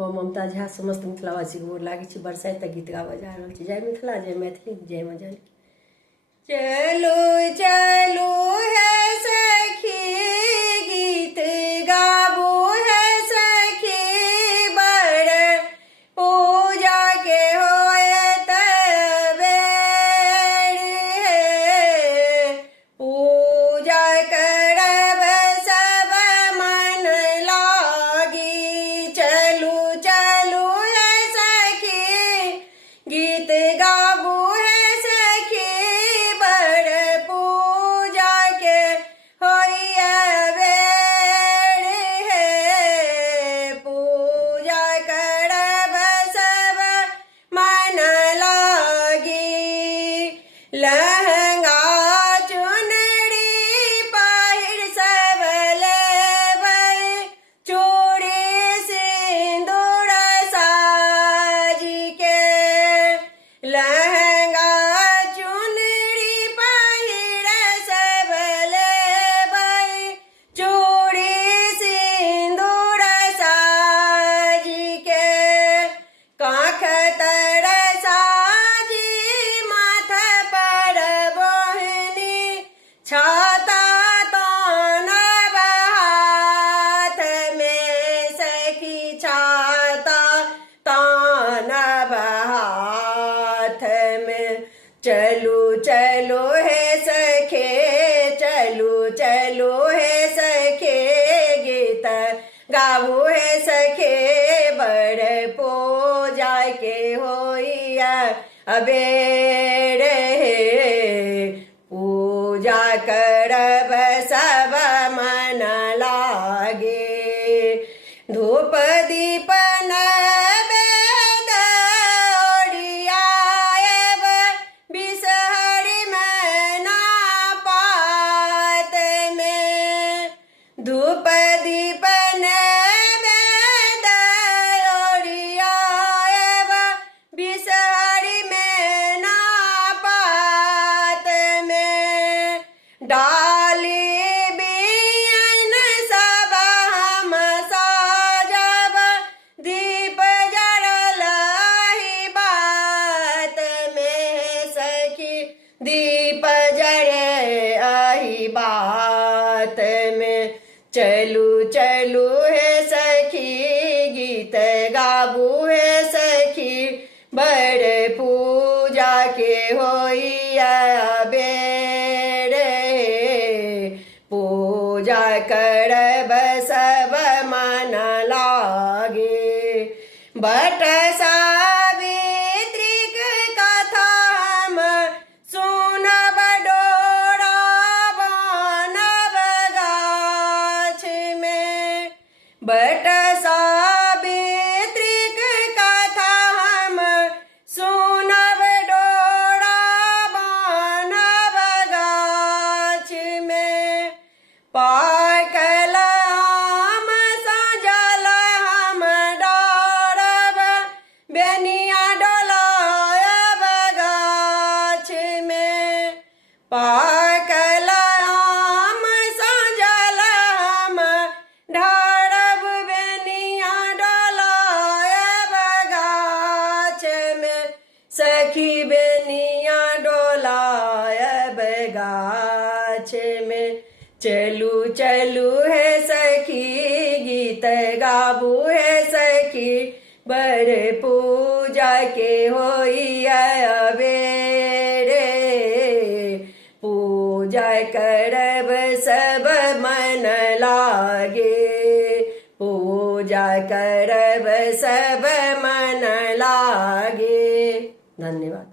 हम ममता झा समस्त मिथिलावासी गोर लागे छी। बरसाइत गीत गाबऽ जा रहल छी। जय मिथिला, जय मैथिली, जय माँ जानकी। चलू चलू है सखी गीत गाबू है सखी, बड़ पूजा के होए तबेर है। पूजा करब सब मन लागी, चलू चलू है सखी गीत गाबू है सखी, लहंगा चुनरी पहिर सब लेबै, चूड़ी सिंदूर साजी के। लहंगा चुनरी पहिर सब लेबै, चूड़ी सिंदूर साजी के। काख तर छाता तानब हाथ में सखी, छाता तानब हाथ में। चलू चलो है सखे, चलू चलो है सखे गीत गाबू है सखे, बड़ पूजा के होइया अबेर हे। पूजा करब सब मन लागे, धूप दीप नैवेद्य ओरियाएब, बिसहरि मैना पात में। धूप दीप नैवेद्य ओरियाएब, बिसहरि मैना पात में। डाली बियन सब हम साजब, दीप जरल ही बात में सखी, दीप जरे अही बात में। चलू चलू है सखी गीत गाबू है सखी, बड़ पूजा के होइया बेर। पूजा करब सब मन लागे, बट सावित्रीक कथा हम सुनब, डोरा बान्हब गाछ में। बट सावित्रीक कथा हम सुनब, डोरा बान्हब गाछ में। पाकल आम सजल हम डारब, बेनिया डोलायब गाछ में। पाकल आम सजल हम ढारब, बेनिया डोलायब गाछ में सखी, बेनिया डोलायब गाछ में। चलू चलू है सखी गीत गाबू है सखी, बड़ पूजा के होइया अबेर। पूजा करब सब मन लागे, पूजा करब सब मन लागे। धन्यवाद।